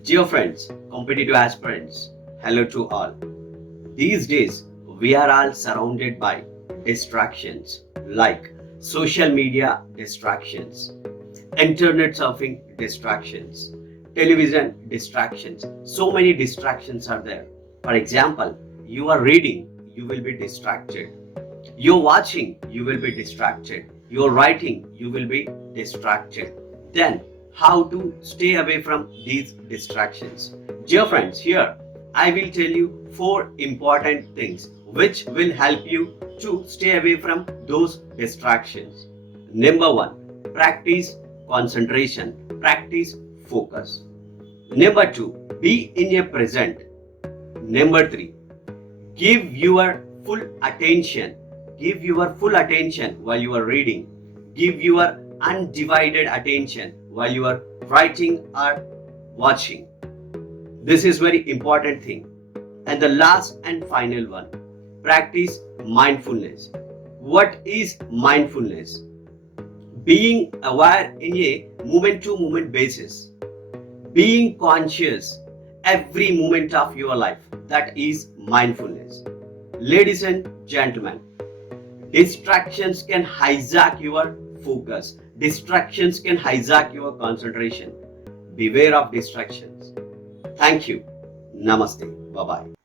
Dear friends, competitive aspirants, hello to all. These days, we are all surrounded by distractions like social media distractions, internet surfing distractions, television distractions. So many distractions are there. For example, you are reading, you will be distracted. You're watching, you will be distracted. You're writing, you will be distracted. Then, how to stay away from these distractions? Dear friends, here I will tell you 4 important things which will help you to stay away from those distractions. Number 1, practice concentration, practice focus. Number 2, be in a present. Number 3, give your full attention. Give your full attention while you are reading. Give your undivided attention while you are writing or watching. This is very important thing. And the last and final one, practice mindfulness. What is mindfulness? Being aware in a moment-to-moment basis. Being conscious every moment of your life. That is mindfulness. Ladies and gentlemen, distractions can hijack your focus. Distractions can hijack your concentration. Beware of distractions. Thank you. Namaste. Bye-bye.